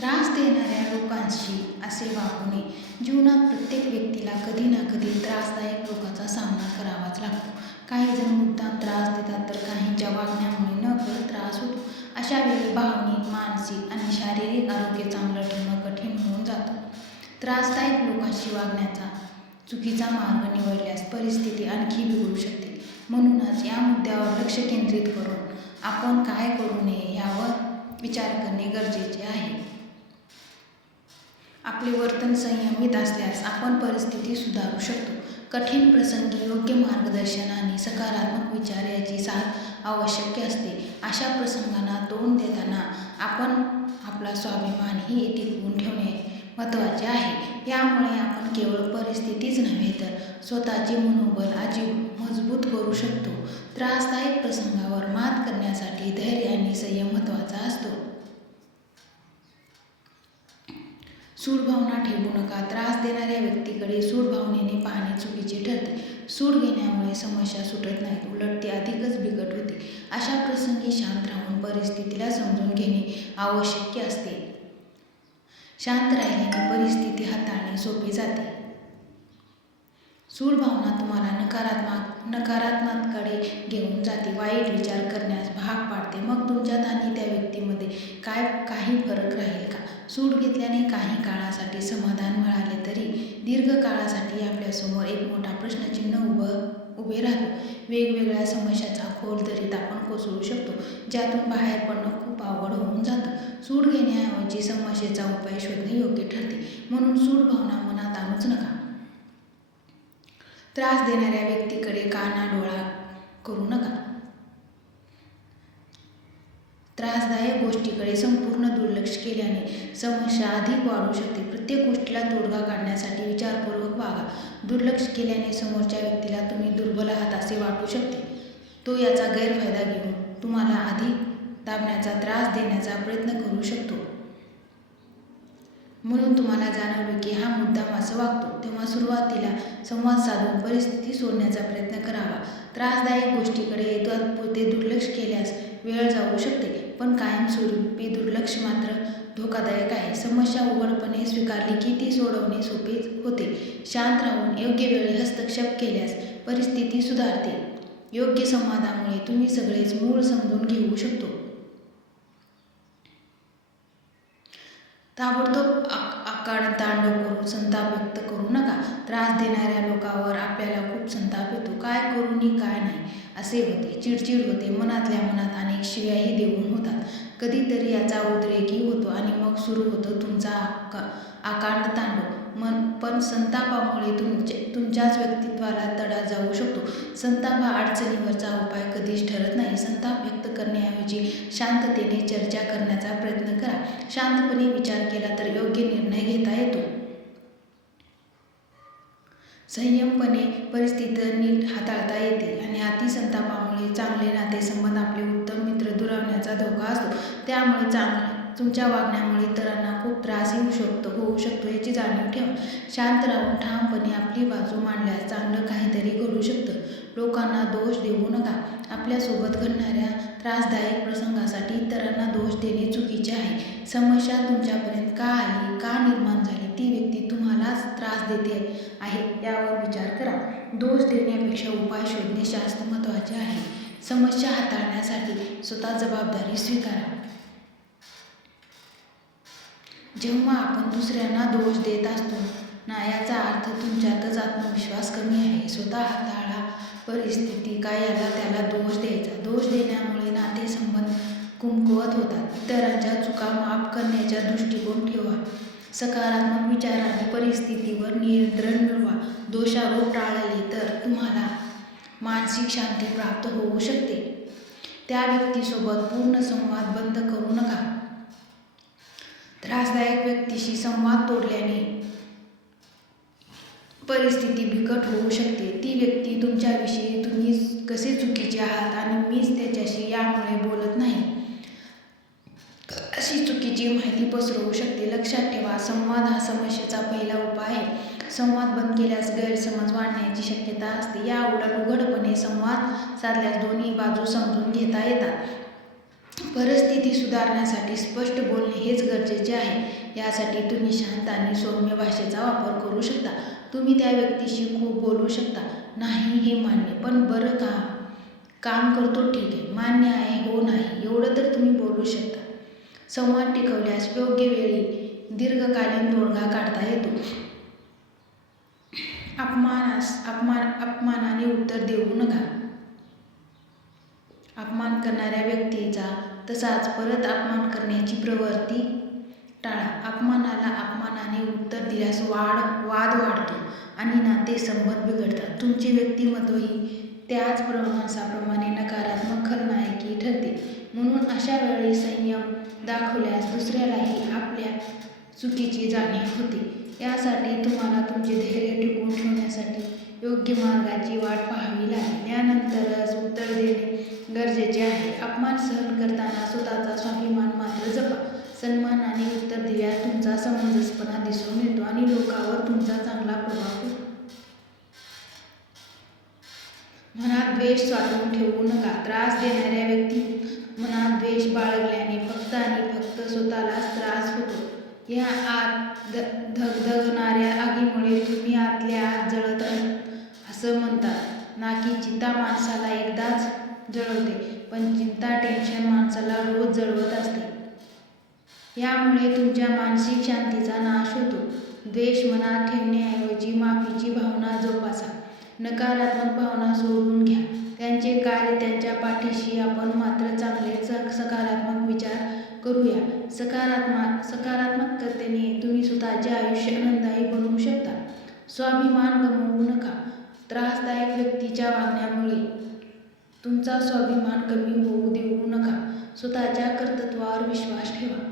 त्रास देणाऱ्या लोकांशी असे वागू नये. जीवनात प्रत्येक व्यक्तीला कधी ना कधी त्रासदायक लोकांचा सामना करावाच लागतो. काही जण मुद्दाम त्रास देतात तर काहींच्या वागण्यामुळे नकळत त्रास होतो. अशा वेळी भावनिक, मानसिक आणि शारीरिक आरोग्य चांगलं ठेवणं कठीण होऊन जातं. त्रासदायक लोकांशी वागण्याचा चुकीचा मार्ग निवडल्यास परिस्थिती आणखी बिघडू शकते. म्हणूनच या मुद्द्यावर लक्ष केंद्रित करून आपण काय करू नये यावर विचार करणे गरजेचे आहे. आपले वर्तन संयमित असल्यास आपण परिस्थिती सुधारू शकतो. कठीण प्रसंगी योग्य मार्गदर्शन आणि सकारात्मक विचार याची साथ आवश्यक असते. अशा प्रसंगांना तोंड देताना आपण आपला स्वाभिमानही टिकवून ठेवणे महत्त्वाचे आहे. यामुळे आपण केवळ परिस्थितीच नव्हे तर स्वतःचे मनोबल मजबूत करू शकतो. त्रासदायक प्रसंगावर मात करण्यासाठी धैर्य आणि संयम महत्त्वाचा असतो. सूड भावना ठेवू नका. त्रास देणाऱ्या व्यक्तीकडे सूड भावनेने पाहणे चुकीचे ठरते. सूड घेण्यामुळे समस्या सुटत नाहीत, उलट ती अधिकच बिकट होते. अशा प्रसंगी शांत राहून परिस्थितीला समजून घेणे आवश्यक असते. शांत राहिल्याने परिस्थिती हाताळणे सोपे जाते. सूड भावना तुम्हाला नकारात्मकतेकडे घेऊन जाते, वाईट विचार करण्यास भाग पाडते. मग तुमच्यात आणि त्या व्यक्तीमध्ये काही फरक राहील का? सूड घेतल्याने काही काळासाठी समाधान मिळाले तरी दीर्घकाळासाठी आपल्यासमोर एक मोठा प्रश्नचिन्ह उभे राहतो. वेगवेगळ्या समस्यांचा खोल दरीत आपण कोसळू शकतो, ज्यातून बाहेर पडणं खूप अवघड होऊन जातं. सूड घेण्याऐवजी समस्येचा उपाय शोधणे योग्य ठरते. म्हणून सूड भावना मनात आणूच नका. त्रास देणाऱ्या व्यक्तीकडे कानाडोळा करू नका. त्रासदायक गोष्टीकडे संपूर्ण दुर्लक्ष केल्याने समस्या अधिक वाढू शकते. प्रत्येक गोष्टीला तोडगा काढण्यासाठी विचारपूर्वक वागा. दुर्लक्ष केल्याने समोरच्या व्यक्तीला तुम्ही दुर्बल आहात असे वाटू शकते. तो याचा गैरफायदा घेऊन तुम्हाला अधिक दाबण्याचा, त्रास देण्याचा प्रयत्न करू शकतो. म्हणून तुम्हाला जाणवले की हा मुद्दाम असं वागतो, तेव्हा सुरुवातीला संवाद साधून परिस्थिती सोडण्याचा प्रयत्न करावा. त्रासदायक गोष्टीकडे तात्पुरते दुर्लक्ष केल्यास वेळ जाऊ शकते, पण कायमस्वरूपी दुर्लक्ष मात्र धोकादायक आहे. समस्या उघडपणे स्वीकारली की ती सोडवणे सोपे होते. शांत राहून योग्य वेळी हस्तक्षेप केल्यास परिस्थिती सुधारते. योग्य संवादामुळे तुम्ही सगळेच मूळ समजून घेऊ शकतो. ताबडतोब तांडव करून संताप व्यक्त करू नका. त्रास देणाऱ्या लोकांवर आपल्याला खूप संताप येतो. काय करू नि काय नाही असे होते. चिडचिड होते. मनातल्या मनात अनेक शिव्याही देऊन होतात. कधीतरी याचा उद्रेकही होतो आणि मग सुरू होतं तुमचा अकांड तांडव. पण संतापामुळे तुमच्याच व्यक्तित्वाला तडा जाऊ शकतो. संताप हा अडचणीवरचा उपाय कधीच ठरत नाही. संताप व्यक्त करण्याऐवजी शांततेने चर्चा करण्याचा प्रयत्न करा. शांतपणे विचार केला तर योग्य निर्णय घेता येतो. संयमपणे परिस्थिती नीट हाताळता येते आणि अतिसंतापामुळे चांगले नातेसंबंध, आपले उत्तम मित्र दुरावण्याचा धोका असतो. त्यामुळे तुमच्या वागण्यामुळे इतरांना खूप त्रास होऊ शकतो याची जाणीव ठेवा. शांत राहून ठामपणे आपली बाजू मांडल्यास चांगलं काहीतरी घडू शकतं. लोकांना दोष देऊ नका. आपल्यासोबत घडणाऱ्या त्रासदायक प्रसंगासाठी इतरांना दोष देणे चुकीचे आहे. समस्या तुमच्यापर्यंत का आली, का निर्माण झाली, ती व्यक्ती तुम्हालाच त्रास देते आहे यावर विचार करा. दोष देण्यापेक्षा उपाय शोधणे जास्त महत्त्वाचे आहे. समस्या हाताळण्यासाठी स्वतः जबाबदारी स्वीकारा. जेव्हा आपण दुसऱ्यांना दोष देत असतो ना, याचा अर्थ तुमच्यातच आत्मविश्वास कमी आहे. स्वतः हाताळा परिस्थिती, काय याला त्याला दोष द्यायचा. दोष देण्यामुळे नातेसंबंध कमकुवत होतात. इतरांच्या चुका माफ करण्याचा दृष्टिकोन ठेवा. सकारात्मक विचाराने परिस्थितीवर नियंत्रण मिळवा. दोषारोप टाळले तर तुम्हाला मानसिक शांती प्राप्त होऊ शकते. त्या व्यक्तीसोबत पूर्ण संवाद बंद करू नका. त्रासदायक व्यक्तीशी संवाद तोडल्याने परिस्थिती बिकट होऊ शकते. ती व्यक्ती तुमच्याविषयी तुम्ही कसे चुकीचे आहात आणि मीच त्याच्याशी यामुळे बोलत नाही अशी चुकीची माहिती पसरवू शकते. लक्षात ठेवा, संवाद हा समस्येचा पहिला उपाय आहे. संवाद बंद केल्यास गैरसमज वाढण्याची शक्यता असते. या उलट उघडपणे संवाद साधल्यास दोन्ही बाजू समजून घेता येतात. परिस्थिती सुधारण्यासाठी स्पष्ट बोलणे हेच गरजेचे आहे. यासाठी तुम्ही शांत आणि सौम्य भाषेचा वापर करू शकता. तुम्ही त्या व्यक्तीशी खूप बोलू शकता. नाही हे मान्य, पण बरं का काम करतो ठीक आहे, मान्य आहे, हो नाही एवढं तर तुम्ही बोलू शकता. संवाद टिकवल्यास योग्य वेळी दीर्घकालीन तोडगा काढता येतो. अपमानाने उत्तर देऊ नका. अपमान करणाऱ्या व्यक्तीचा तसाच परत अपमान करण्याची प्रवृत्ती टाळा. अपमानाने उत्तर दिल्यास वाद वाढतो आणि नातेसंबंध बिघडतात. तुमचे व्यक्तिमत्वही त्याच माणसाप्रमाणे नकारात्मक खलनायकी ठरते. म्हणून अशा वेळी संयम दाखवल्यास दुसऱ्यालाही आपल्या चुकीची जाणीव होते. यासाठी तुम्हाला तुमचे धैर्य टिकवून ठेवण्यासाठी योग्य मार्गाची वाट पाहावी लागेल. यानंतरच उत्तर देणे गरजेचे आहे. अपमान सहन करताना स्वतःचा स्वाभिमान मात्र जपा. सन्मानाने उत्तर दिल्यास तुमचा समंजसपणा दिसून येतो आणि लोकांवर तुमचा चांगला प्रभाव पडतो. मनात द्वेष साठवून ठेवू नका. त्रास देणाऱ्या व्यक्ती मनात द्वेष बाळगल्याने फक्त आणि फक्त स्वतःलाच त्रास होतो. या आत धगधगणाऱ्या आगीमुळे तुम्ही आतल्या आत जळत असं म्हणतात ना की चिता माणसाला एकदाच जळवते, पण चिंता टेन्शन माणसाला रोज जळवत असते. यामुळे तुमच्या मानसिक शांतीचा नाश होतो. द्वेष मनात ठेवण्याऐवजी माफीची भावना जोपासा. नकारात्मक भावना सोडून घ्या. त्यांचे कार्य त्यांच्या पाठीशी, आपण मात्र चांगले सकारात्मक विचार करूया. सकारात्मकतेने तुम्ही स्वतःचे आयुष्य आनंददायी बनवू शकता. स्वाभिमान गमावू नका. त्रासदायक व्यक्तीच्या वागण्यामुळे तुमचा स्वाभिमान कमी होऊ देऊ नका. स्वतःच्या कर्तृत्वावर विश्वास ठेवा.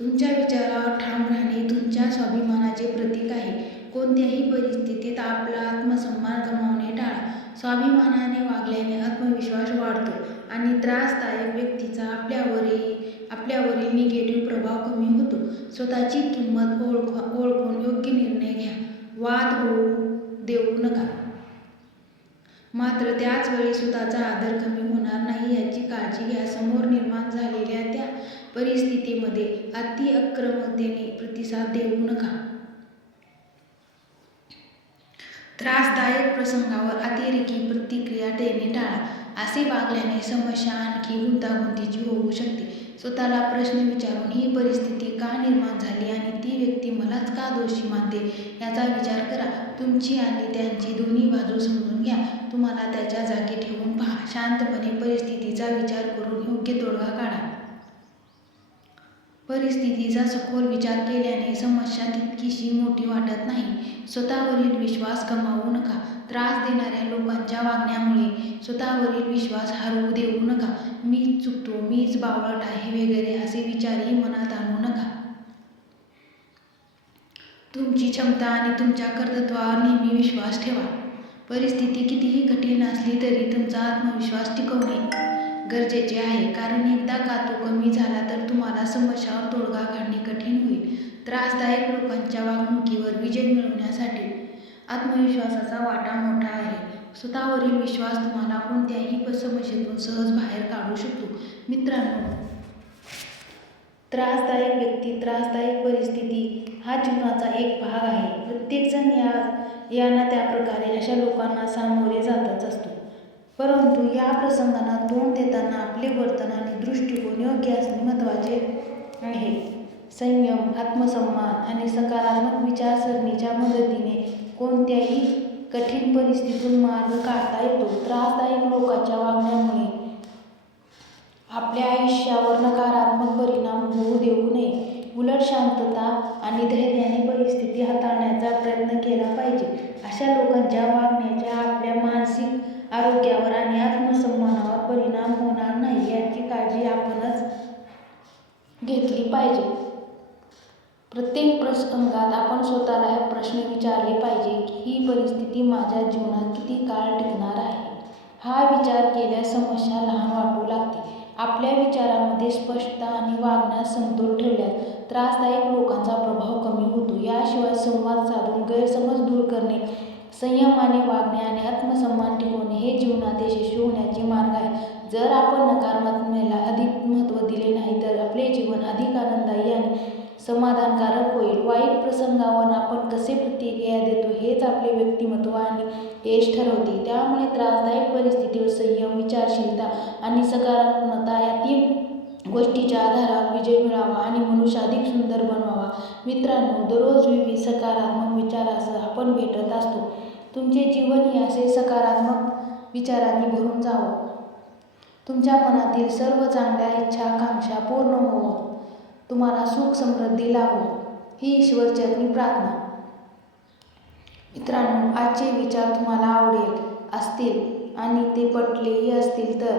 तुमच्या विचारावर ठाम राहणे तुमच्या स्वाभिमानाचे प्रतीक आहे. कोणत्याही परिस्थितीत आपला आत्मसन्मान गमावणे टाळा. स्वाभिमानाने वागल्याने आत्मविश्वास वाढतो आणि त्रासदायक व्यक्तीचा आपल्यावरील निगेटिव्ह प्रभाव कमी होतो. स्वतःची किंमत ओळखून योग्य निर्णय घ्या. वाद होऊ देऊ नका. मात्र त्याच वेळी स्वतःचा आदर कमी होणार नाही याची काळजी घ्या. समोर निर्माण झालेल्या त्या परिस्थितीमध्ये अति आक्रमकतेने प्रतिसाद देऊ नका. त्रासदायक प्रसंगावर अतिरेकी प्रतिक्रिया देणे टाळा. असे वागल्याने समस्या आणखी गुंतागुंतीची होऊ शकते. स्वतःला प्रश्न विचारून ही परिस्थिती का निर्माण झाली आणि ती व्यक्ती मलाच का दोषी मानते याचा विचार करा. तुमची आणि त्यांची दोन्ही बाजू समजून घ्या. तुम्हाला त्याच्या जागी ठेवून पहा. शांतपणे परिस्थितीचा विचार करून योग्य तोडगा काढा. परिस्थितीचा सखोल विचार केल्याने समस्या तितकीशी मोठी वाटत नाही. स्वतःवरील विश्वास गमावू नका. त्रास देणाऱ्या लोकांच्या वागण्यामुळे स्वतःवरील विश्वास हरवू देऊ नका. मीच चुकतो, मीच बावळट आहे वगैरे असे विचारही मनात आणू नका. तुमची क्षमता आणि तुमच्या कर्तृत्वावर नेहमी विश्वास ठेवा. परिस्थिती कितीही कठीण असली तरी तुमचा आत्मविश्वास टिकवणे गरजेचे आहे. कारण एकदा का तो कमी झाला तर तुम्हाला समस्यावर तोडगा काढणे कठीण होईल. त्रासदायक लोकांच्या वागणुकीवर विजय मिळवण्यासाठी आत्मविश्वासाचा वाटा मोठा आहे. स्वतःवरील विश्वास तुम्हाला कोणत्याही समस्येतून सहज बाहेर काढू शकतो. मित्रांनो, त्रासदायक व्यक्ती, त्रासदायक परिस्थिती हा जीवनाचा एक भाग आहे. प्रत्येकजण या ना त्या प्रकारे अशा लोकांना सामोरे जातच असतो. परंतु या प्रसंगांना तोंड देताना आपले वर्तन आणि दृष्टिकोन योग्य असणे महत्त्वाचे आहे. संयम, आत्मसन्मान आणि सकारात्मक विचारसरणीच्या मदतीने कोणत्याही कठीण परिस्थितीतून मार्ग काढता येतो. त्रासदायक लोकांच्या वागण्यामुळे आपल्या आयुष्यावर नकारात्मक परिणाम होऊ देऊ नये. उलट शांतता आणि धैर्याने परिस्थिती हाताळण्याचा प्रयत्न केला पाहिजे. अशा लोकांच्या वागण्याचा आपल्या मानसिक आरोग्यावर आणि आत्मसन्मानावर परिणाम होणार नाही याची काळजी आपणच घेतली पाहिजे. प्रत्येक प्रसंगात आपण स्वतःला हे प्रश्न विचारले पाहिजे की ही परिस्थिती माझ्या जीवनात किती काळ टिकणार आहे. हा विचार केल्यास समस्या लहान वाटू लागते. आपल्या विचारांमध्ये स्पष्टता आणि वागण्यात समतोल ठेवल्यास त्रासदायक लोकांचा प्रभाव कमी होतो. याशिवाय संवाद साधून गैरसमज दूर करणे संयमाने वागणे आणि आत्मसन्मान टिकवणे हे जीवनात यशस्वी होण्याचे मार्ग आहेत. जर आपण नकारात्मकतेला अधिक महत्त्व दिले नाही तर आपले जीवन अधिक आनंददायी आणि समाधानकारक होईल. वाईट प्रसंगावर आपण कसे प्रतिक्रिया देतो हेच आपले व्यक्तिमत्व आणि यश ठरवते. त्यामुळे त्रासदायक परिस्थितीवर संयम, विचारशीलता आणि सकारात्मकता या 3 गोष्टींच्या आधारावर विजय मिळवावा आणि मनुष्य अधिक सुंदर बनवावा. मित्रांनो, दररोज विविध सकारात्मक विचारांसह आपण भेटत असतो. तुमचे जीवनही असे सकारात्मक विचारांनी भरून जावो. तुमच्या मनातील सर्व चांगल्या इच्छा, आकांक्षा पूर्ण होवो. तुम्हाला सुख समृद्धी लाभो, ही ईश्वरचरणी प्रार्थना. मित्रांनो, आजचे विचार तुम्हाला आवडेल असतील आणि ते पटलेही असतील तर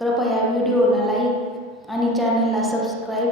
कृपया व्हिडिओला लाईक आणि चॅनलला सबस्क्राईब